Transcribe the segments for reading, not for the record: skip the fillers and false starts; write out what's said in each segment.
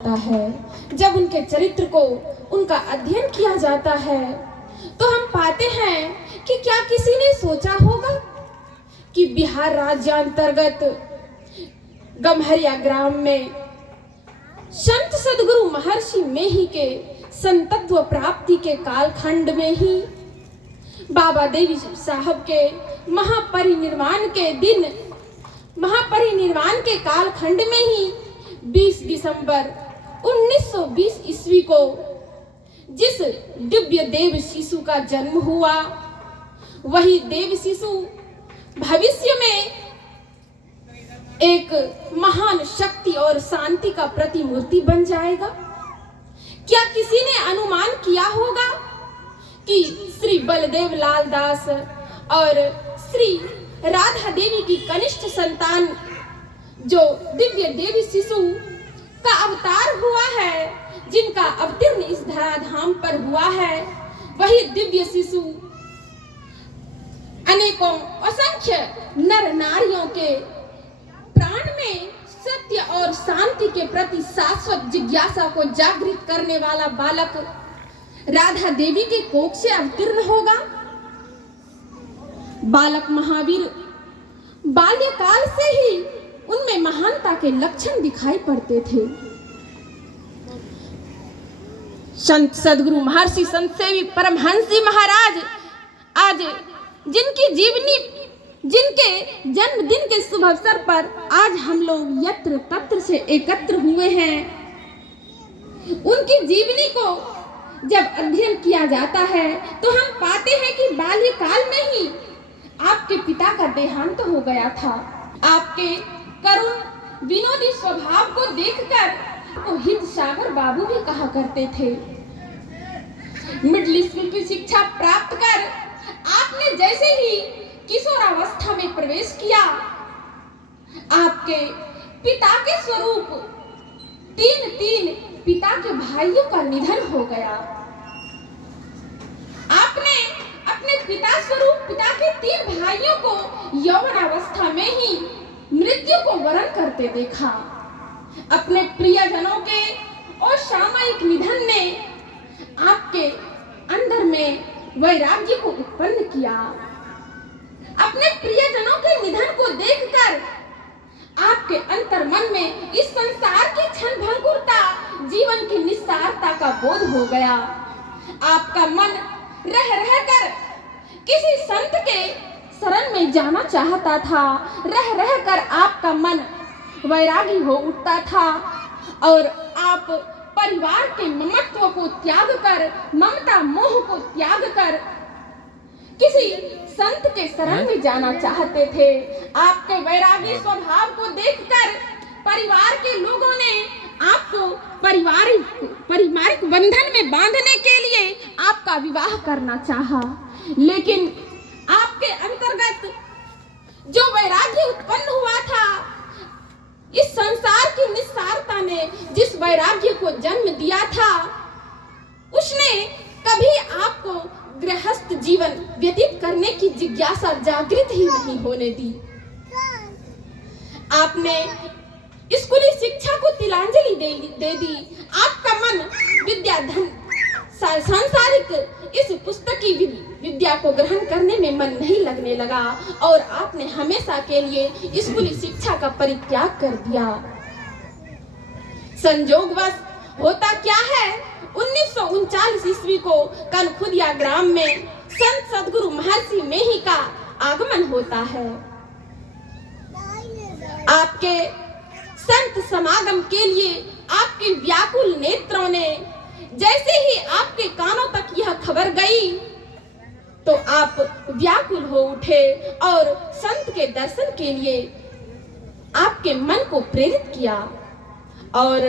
है। जब उनके चरित्र को उनका अध्ययन किया जाता है तो हम पाते हैं कि क्या किसी ने सोचा होगा कि बिहार राज्य अंतर्गत गम्हरिया ग्राम में संत सदगुरु महर्षि मेही के संतत्व प्राप्ति के कालखंड में ही बाबा देवी साहब के महापरिनिर्वाण के कालखंड में ही 20 दिसंबर 1920 ईस्वी को जिस दिव्य देव शिशु का जन्म हुआ, वही देव शिशु भविष्य में एक महान शक्ति और शांति का प्रतिमूर्ति बन जाएगा। क्या किसी ने अनुमान किया होगा कि श्री बलदेव लाल दास और श्री राधा देवी की कनिष्ठ संतान जो दिव्य देवी शिशु का अवतार हुआ है, जिनका अवतीर्ण इस धराधाम पर हुआ है, वही दिव्य शिशु अनेकों असंख्य नर नारियों के प्राण में सत्य और शांति के प्रति शाश्वत जिज्ञासा को जागृत करने वाला बालक राधा देवी के कोख से अवतीर्ण होगा। बालक महावीर बाल्यकाल से ही उनमें महानता के लक्षण दिखाई पड़ते थे। संत सदगुरु महर्षि संत सेवी परमहंस जी महाराज आज जिनके जन्मदिन के शुभ अवसर पर आज हम लोग यत्र तत्र से एकत्र हुए हैं, उनकी जीवनी को जब अध्ययन किया जाता है तो हम पाते हैं कि बाल्यकाल में ही आपके पिता का देहांत हो गया था। आपके करुण विनोदी स्वभाव को देखकर वो हिंद सागर बाबू भी कहा करते थे। मिडिल स्कूल की शिक्षा प्राप्त कर आपने जैसे ही किशोरावस्था में प्रवेश किया, आपके पिता के स्वरूप तीन पिता के भाइयों का निधन हो गया। आपने अपने पिता स्वरूप पिता के 3 भाइयों को यौवनावस्था में ही मृत्यु को वरण करते देखा। अपने प्रियजनों के असामयिक निधन ने आपके अंदर में वैराग्य को उत्पन्न किया। अपने प्रियजनों के निधन को देखकर आपके अंतर्मन में इस संसार की क्षणभंगुरता, जीवन की निस्सारता का बोध हो गया। आपका मन रह कर किसी संत के शरण में जाना चाहता था। रह कर आपका मन वैरागी हो उठता था और आप परिवार के ममत्व को त्याग कर, ममता मोह को त्याग कर किसी संत के शरण में जाना चाहते थे। आपके वैरागी स्वभाव को देखकर परिवार के लोगों ने आपको पारिवारिक बंधन में बांधने के लिए आपका विवाह करना चाहा, लेकिन आपके अंतर्गत जो वैराग्य उत्पन्न हुआ था, इस संसार की निस्सारता ने जिस वैराग्य को जन्म दिया था, उसने कभी आपको गृहस्थ जीवन व्यतीत करने की जिज्ञासा जागृत ही नहीं होने दी। आपने स्कूली शिक्षा को तिलांजलि दे दी। आपका मन विद्याधन सांसारिक इस पुस्तकी विद्या को ग्रहण करने में मन नहीं लगने लगा और आपने हमेशा के लिए स्कूली शिक्षा का परित्याग कर दिया। संयोगवश होता क्या है, 1939 ईस्वी को कनखुदिया ग्राम में संत सदगुरु महर्षि मेही का आगमन होता है। आपके संत समागम के लिए आपके व्याकुल नेत्रों ने जैसे ही आपके कानों तक यह खबर गई तो आप व्याकुल हो उठे और संत के दर्शन के लिए आपके मन को प्रेरित किया और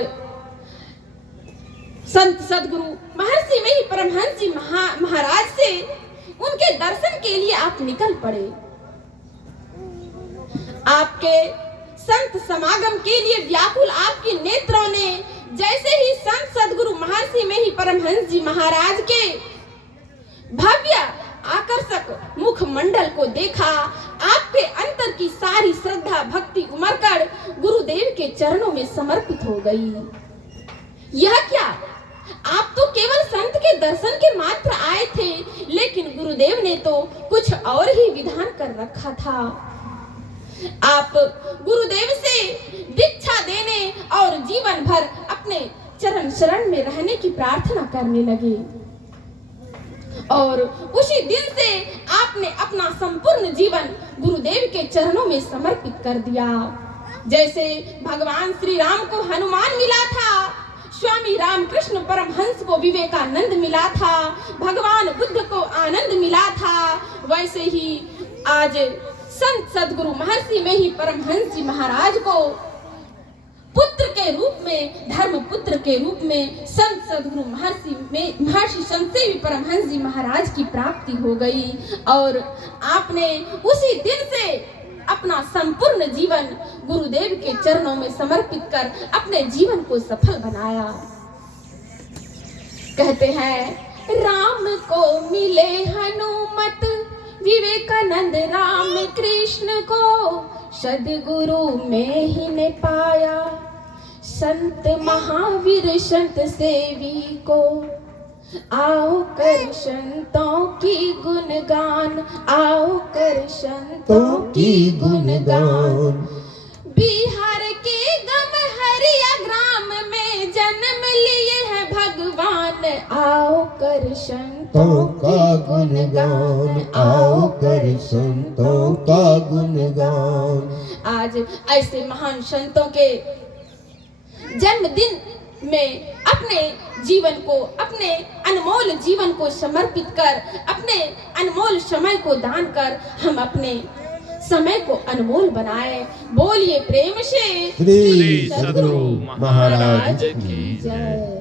संत सदगुरु महर्षि मेही परमहंस जी महाराज से उनके दर्शन के लिए आप निकल पड़े। आपके संत समागम के लिए व्याकुल आपके नेत्रों ने जैसे ही संत सदगुरु महर्षि मेही परमहंस जी महाराज के भव्य आकर्षक मुखमंडल को देखा, आपके अंतर की सारी श्रद्धा भक्ति उमड़ कर गुरुदेव के चरणों में समर्पित हो गई। यह क्या, आप तो केवल संत के दर्शन के मात्र आए थे, लेकिन गुरुदेव ने तो कुछ और ही विधान कर रखा था। आप गुरुदेव से दीक्षा देने और जीवन भर अपने चरण शरण में रहने की प्रार्थना करने लगे और उसी दिन से आपने अपना संपूर्ण जीवन गुरुदेव के चरणों में समर्पित कर दिया। जैसे भगवान श्री राम को हनुमान मिला था, स्वामी रामकृष्ण परमहंस को विवेकानंद मिला था, भगवान बुद्ध को आनंद मिला था, वैसे ही आज संत सदगुरु महर्षि में ही परमहंस जी महाराज को पुत्र के रूप में, धर्म पुत्र के रूप में संत सदगुरु महर्षि संत सेवी परमहंस जी महाराज की प्राप्ति हो गई और आपने उसी दिन से अपना संपूर्ण जीवन गुरुदेव के चरणों में समर्पित कर अपने जीवन को सफल बनाया। कहते हैं राम को मिले हनुमत, विवेकानंद राम कृष्ण को सदगुरु में ही ने पाया, संत महावीर संत सेवी को आओ कर संतों की गुणगान, आओ कर संतों की गुणगान। बिहार के गमहरिया ग्राम में जन्म लिए हैं भगवान, आओ कर संतों का गुणगान, आओ कर संतों का गुणगान। आज ऐसे महान संतों के जन्मदिन में अपने जीवन को, अपने अनमोल जीवन को समर्पित कर, अपने अनमोल समय को दान कर हम अपने समय को अनमोल बनाए। बोलिए प्रेम से श्री सद्गुरु महाराज की जय।